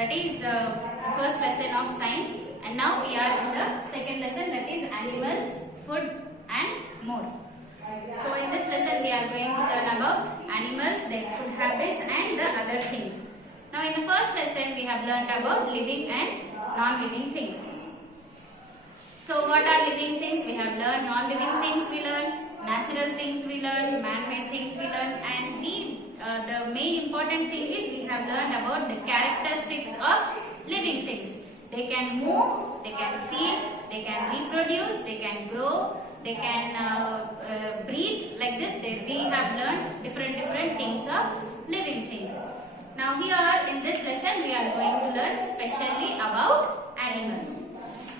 that is the first lesson of science, and now we are in the second lesson, that is animals, food and more. So in this lesson we are going to learn about animals, their food habits and the other things. Now in the first lesson we have learned about living and non-living things. So what are living things? We have learned non-living things we learn, natural things we learn, man-made things we learn, and the main important thing is we have learned about the characteristics of living things. They can move, they can feel, they can reproduce, they can grow, they can breathe. Like this, we have learned different things of living things. Now here in this lesson we are going to learn specially about animals.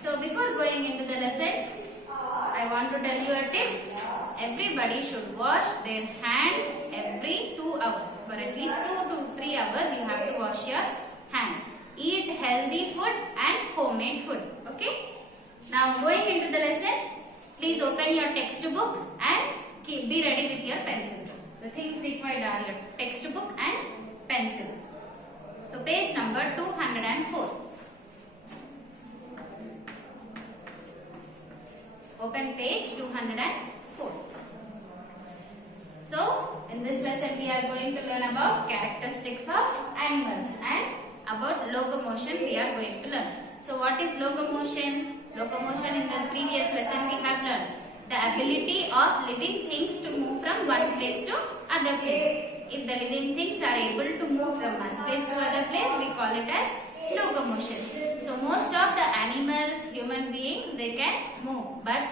So before going into the lesson, I want to tell you a tip. Everybody should wash their hand every 2 hours. For at least 2 to 3 hours you have to wash your hand. Eat healthy food and homemade food. Okay? Now going into the lesson, please open your textbook and be ready with your pencil. The things required are your textbook and pencil. So page number 204. Open page 204. So, in this lesson we are going to learn about characteristics of animals and about locomotion we are going to learn. So, what is locomotion? Locomotion in the previous lesson we have learned. The ability of living things to move from one place to other place. If the living things are able to move from one place to other place, we call it as locomotion. So most of the animals, human beings, they can move, but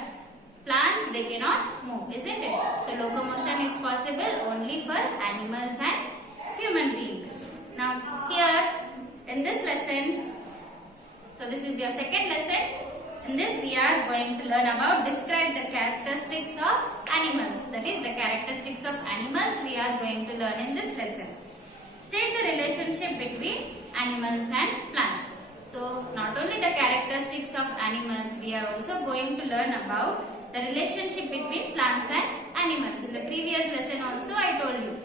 plants they cannot move, isn't it? So locomotion is possible only for animals and human beings. Now here in this lesson, so this is your second lesson. In this we are going to learn about describe the characteristics of animals. That is the characteristics of animals we are going to learn in this lesson. State the relationship between animals and plants. So not only the characteristics of animals, we are also going to learn about the relationship between plants and animals. In the previous lesson also I told you,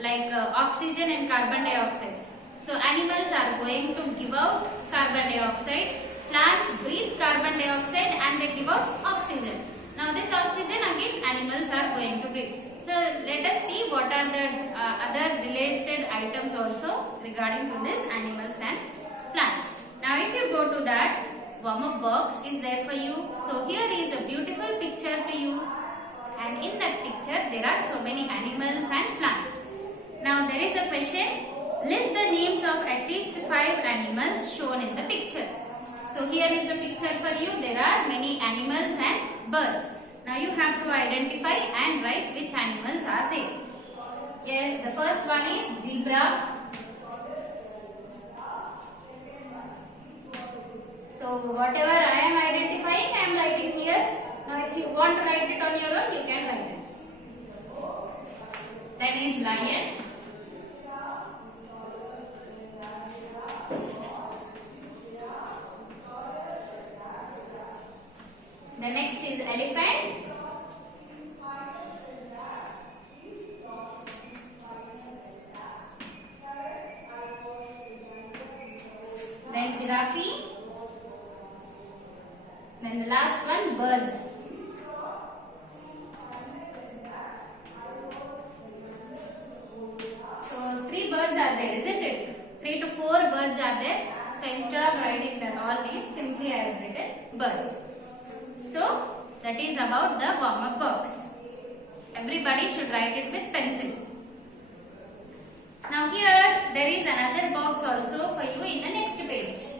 like oxygen and carbon dioxide. So animals are going to give out carbon dioxide, plants breathe carbon dioxide and they give out oxygen. Now this oxygen again animals are going to breathe. So let us see what are the other related items also regarding to this animals and plants. Now if you go to that, warm-up box is there for you. So here is a beautiful picture to you, and in that picture there are so many animals and plants. Now there is a question, list the names of at least 5 animals shown in the picture. So here is the picture for you, there are many animals and birds. Now you have to identify and write which animals are there. Yes, the first one is zebra. So whatever I am identifying, I am writing here. Now if you want to write it on your own, you can write it. Then is lion. The next is elephant. Then giraffe. Then the last one, birds. So 3 birds are there, isn't it? 3 to 4 birds are there. So instead of writing that all names, simply I have written birds. So that is about the warm-up box. Everybody should write it with pencil. Now here there is another box also for you in the next page.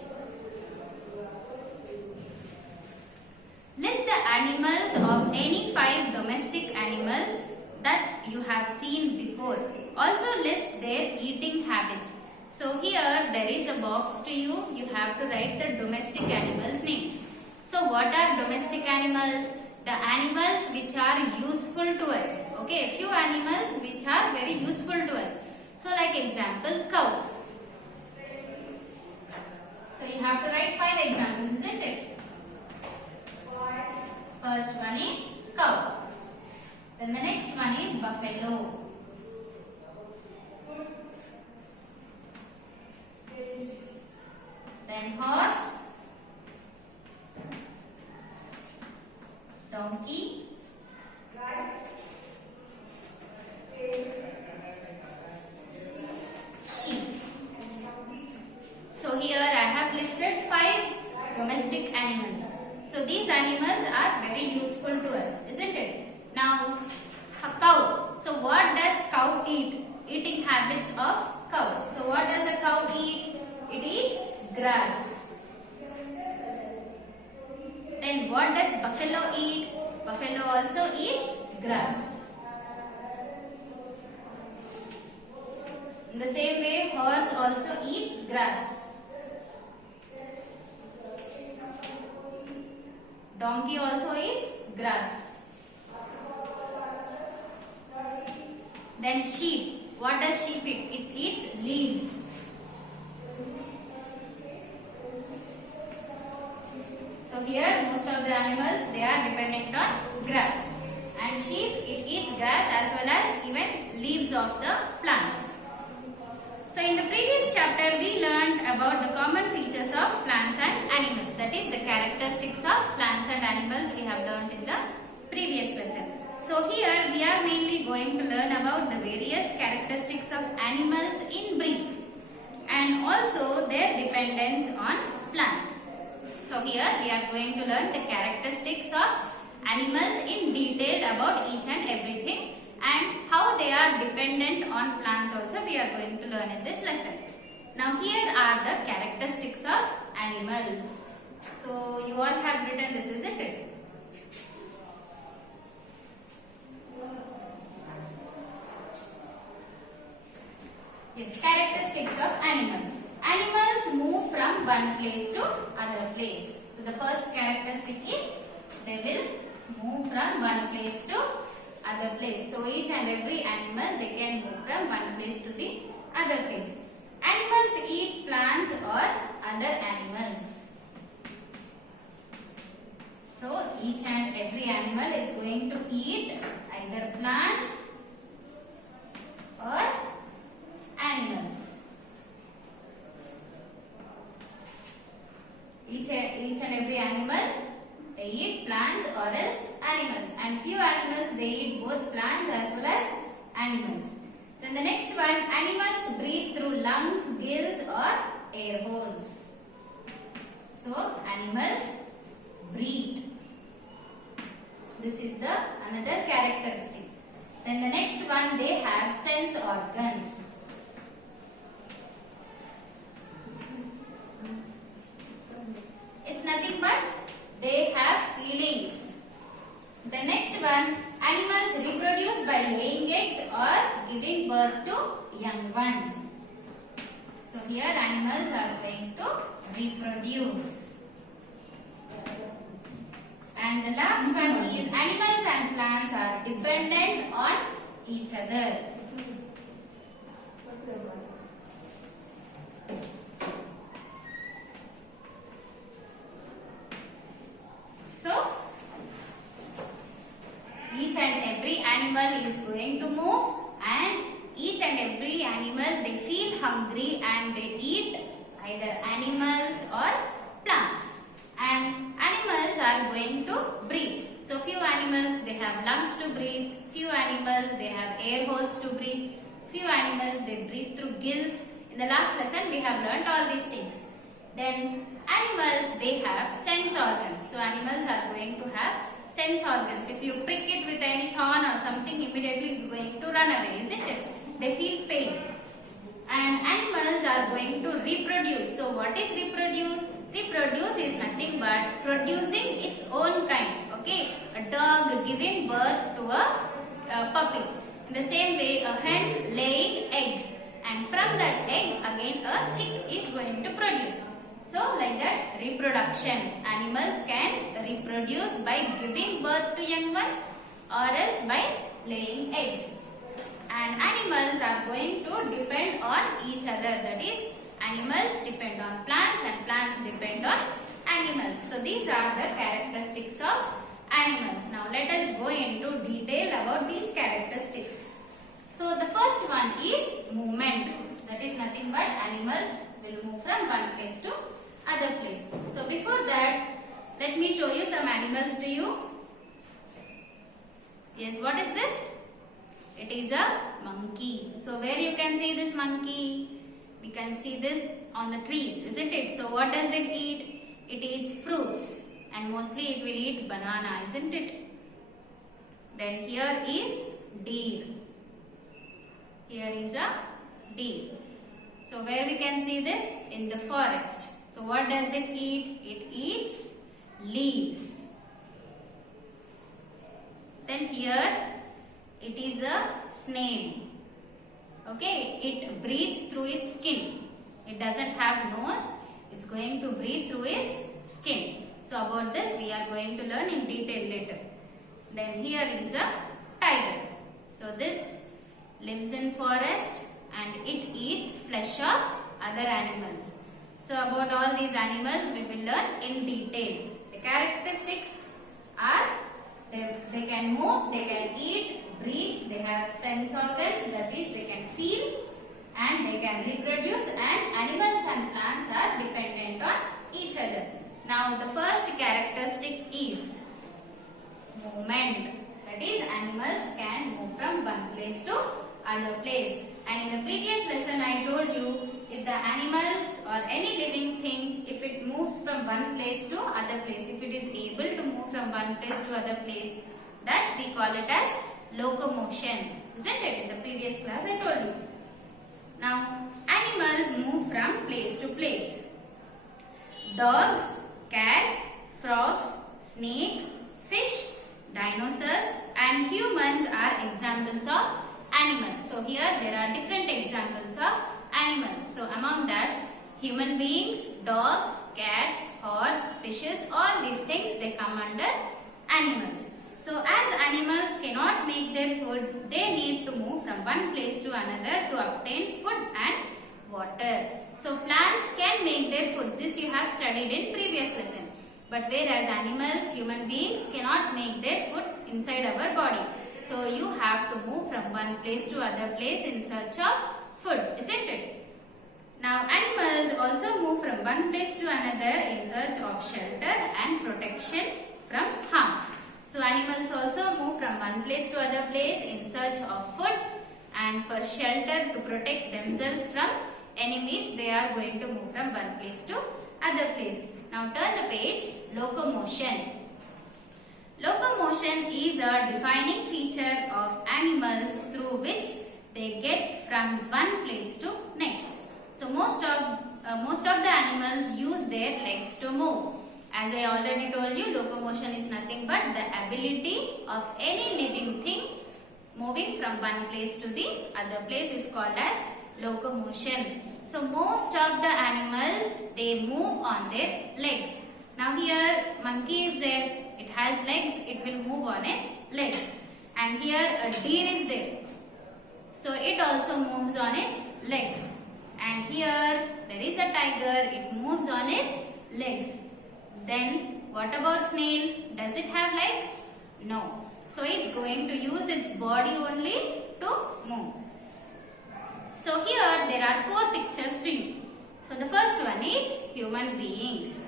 List the animals of any 5 domestic animals that you have seen before. Also list their eating habits. So here there is a box to you. You have to write the domestic animals' names. So what are domestic animals? The animals which are useful to us. Okay, a few animals which are very useful to us. So like example, cow. So you have to write 5 examples, isn't it? First one is cow. Then the next one is buffalo. then horse, donkey, sheep. So here I have listed 5 domestic animals. So these animals are very useful to us, isn't it? Now, a cow. So what does cow eat? Eating habits of cow. So what does a cow eat? It eats grass. Then what does buffalo eat? Buffalo also eats grass. In the same way, horse also eats grass. Donkey also eats grass. Then sheep. What does sheep eat? It eats leaves. So here most of the animals, they are dependent on grass. And sheep, it eats grass as well as even leaves of the plant. So in the previous chapter, we learned about the common features of plants and animals. That is the characteristics of plants and animals we have learned in the previous lesson. So here we are mainly going to learn about the various characteristics of animals in brief and also their dependence on plants. So here we are going to learn the characteristics of animals in detail about each and everything and how they are dependent on plants also we are going to learn in this lesson. Now here are the characteristics of animals. So you all have written this, isn't it? Yes, characteristics of animals. Animals move from one place to other place. So the first characteristic is they will move from one place to other place. So each and every animal, they can move from one place to the other place. Animals eat plants or other animals. So each and every animal is going to eat either plants or animals. Each and every animal, they eat plants or else animals, and few animals they eat both plants as well as animals. Then the next one, animals breathe through lungs, gills or air holes. So animals breathe. This is the another characteristic. Then the next one, they have sense organs. It's nothing but they have feelings. The next one, animals reproduce by laying eggs or giving birth to young ones. So here animals are going to reproduce. And the last one is animals and plants are dependent on each other. So, each and every animal is going to move and each and every animal, they feel hungry and they eat either animals or plants. And animals are going to breathe. So, few animals, they have lungs to breathe. Few animals, they have air holes to breathe. Few animals, they breathe through gills. In the last lesson, we have learned all these things. Then animals, they have sense organs. So animals are going to have sense organs. If you prick it with any thorn or something, immediately it's going to run away, isn't it? They feel pain. And animals are going to reproduce. So what is reproduce? Reproduce is nothing but producing its own kind. Okay, a dog giving birth to a puppy. In the same way, a hen laying eggs. And from that egg, again a chick is going to produce. So like that, reproduction. Animals can reproduce by giving birth to young ones or else by laying eggs. And animals are going to depend on each other. That is, animals depend on plants and plants depend on animals. So these are the characteristics of animals. Now let us go into detail about these characteristics. So the first one is movement. That is nothing but animals will move from one place to other place. So before that, let me show you some animals to you. Yes, what is this? It is a monkey. So where you can see this monkey? We can see this on the trees, isn't it? So what does it eat? It eats fruits, and mostly it will eat banana, isn't it? Then here is deer. Here is a deer. So where we can see this? In the forest. So what does it eat? It eats leaves. Then here it is a snail. Okay, it breathes through its skin. It doesn't have nose. It's going to breathe through its skin. So about this we are going to learn in detail later. Then here is a tiger. So this lives in forest and it eats flesh of other animals. So about all these animals we will learn in detail. The characteristics are they can move, they can eat, breathe, they have sense organs, that is they can feel, and they can reproduce, and animals and plants are dependent on each other. Now the first characteristic is movement. That is animals can move from one place to other place. And in the previous lesson I told you, if the animals or any living thing, if it moves from one place to other place, if it is able to move from one place to other place, that we call it as locomotion, isn't it? In the previous class I told you. Now animals move from place to place. Dogs, cats, frogs, snakes, fish, dinosaurs and humans are examples of animals. So here there are different examples of animals. So among that, human beings, dogs, cats, horse, fishes, all these things they come under animals. So as animals cannot make their food, they need to move from one place to another to obtain food and water. So plants can make their food. This you have studied in previous lesson. But whereas animals, human beings cannot make their food inside our body. So you have to move from one place to other place in search of food, isn't it? Now animals also move from one place to another in search of shelter and protection from harm. So animals also move from one place to other place in search of food and for shelter to protect themselves from enemies. They are going to move from one place to other place. Now turn the page. Locomotion. Locomotion is a defining feature of animals through which they get from one place to next. So most of the animals use their legs to move. As I already told you, locomotion is nothing but the ability of any living thing moving from one place to the other place is called as locomotion. So most of the animals, they move on their legs. Now here monkey is there, it has legs, it will move on its legs. And here a deer is there, so it also moves on its legs. And here there is a tiger, it moves on its legs. Then what about snail? Does it have legs? No. So it's going to use its body only to move. So here there are 4 pictures to you. So the first one is human beings.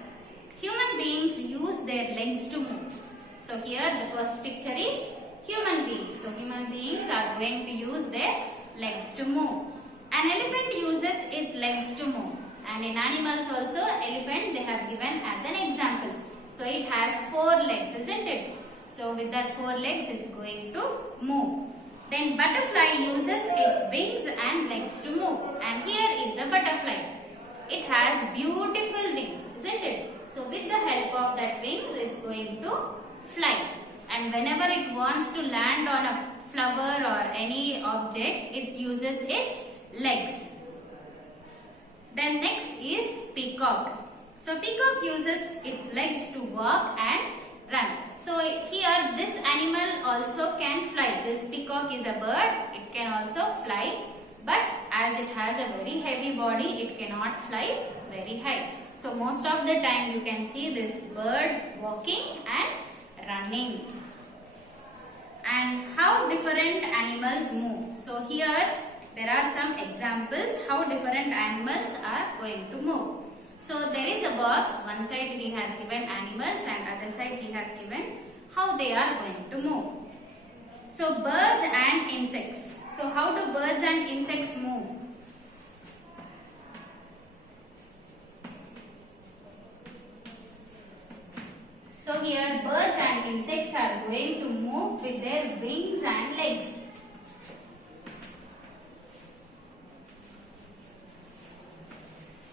Human beings use their legs to move. So here the first picture is human beings. So human beings are going to use their legs to move. An elephant uses its legs to move. And in animals also, elephant they have given as an example. So it has 4 legs, isn't it? So with that 4 legs it's going to move. Then butterfly uses its wings and legs to move. And here is a butterfly. It has beautiful wings, isn't it? So with the help of that wings it's going to fly. And whenever it wants to land on a flower or any object, it uses its legs. Then next is peacock. So peacock uses its legs to walk and run. So here this animal also can fly. This peacock is a bird. It can also fly. But as it has a very heavy body, it cannot fly very high. So most of the time you can see this bird walking and running. And how different animals move. So here there are some examples how different animals are going to move. So there is a box, one side he has given animals and other side he has given how they are going to move. So birds and insects. So how do birds and insects move? So here birds and insects are going to move with their wings and legs.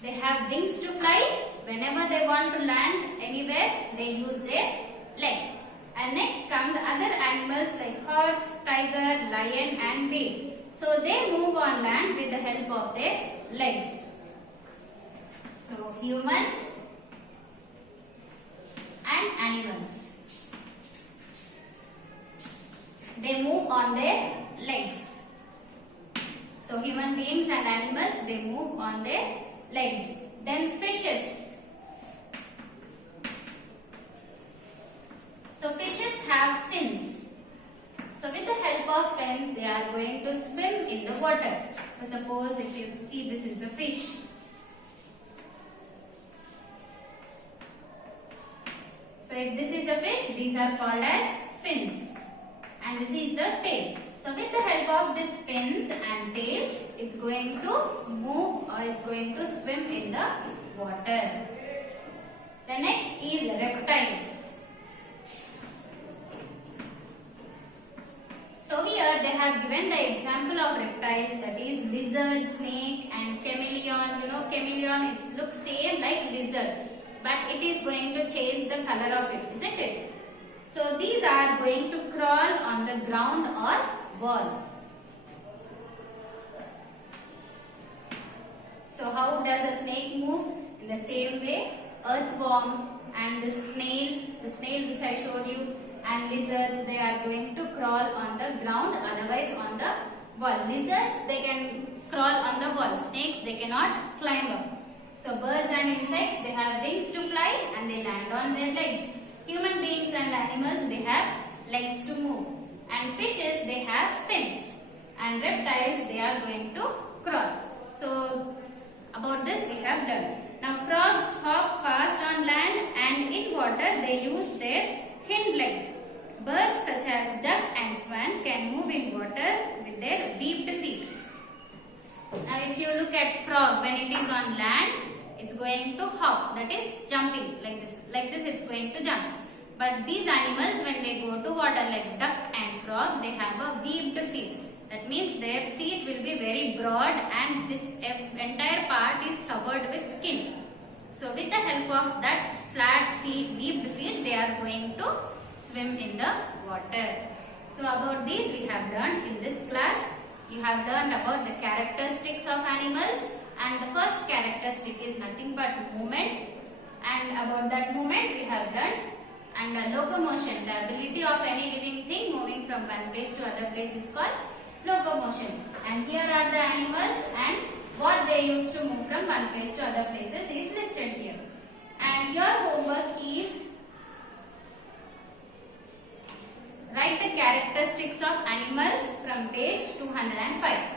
They have wings to fly. Whenever they want to land anywhere, they use their legs. And next comes other animals like horse, tiger, lion and bear. So they move on land with the help of their legs. So humans and animals, they move on their legs. So human beings and animals, they move on their legs. Then fishes. So fishes have fins. So with the help of fins, they are going to swim in the water. So suppose if you see, this is a fish. So if this is a fish, these are called as fins. And this is the tail. So with the help of this fins and tail, it's going to move or it's going to swim in the water. The next is reptiles. So here they have given the example of reptiles, that is lizard, snake and chameleon. You know, chameleon, it looks same like lizard, but it is going to change the color of it, isn't it? So these are going to crawl on the ground or wall. So how does a snake move? In the same way, earthworm and the snail which I showed you, and lizards, they are going to crawl on the ground, otherwise on the wall. Lizards, they can crawl on the wall. Snakes, they cannot climb up. So birds and insects, they have wings to fly and they land on their legs. Human beings and animals, they have legs to move. And fishes, they have fins. And reptiles, they are going to crawl. So about this we have done. Now frogs hop fast on land and in water they use their hind legs. Birds such as duck and swan can move in water with their webbed feet. Now if you look at frog, when it is on land, it's going to hop, that is jumping like this. Like this it's going to jump. But these animals, when they go to water like duck and frog, they have a webbed feet. That means their feet will be very broad and this entire part is covered with skin. So with the help of that flat feet, webbed feet, they are going to swim in the water. So about these we have learned in this class. You have learned about the characteristics of animals, and the first characteristic is nothing but movement, and about that movement we have learned. And locomotion, the ability of any living thing moving from one place to other place is called locomotion. And here are the animals and what they use to move from one place to other places is listed here. And your homework is write the characteristics of animals from page 205.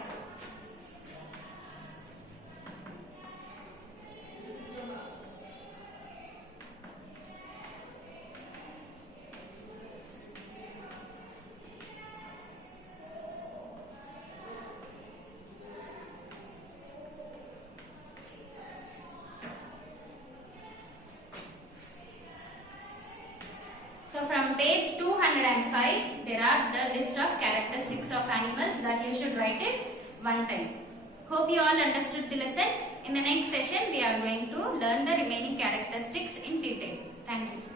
So from page 205, there are the list of characteristics of animals that you should write it one time. Hope you all understood the lesson. In the next session, we are going to learn the remaining characteristics in detail. Thank you.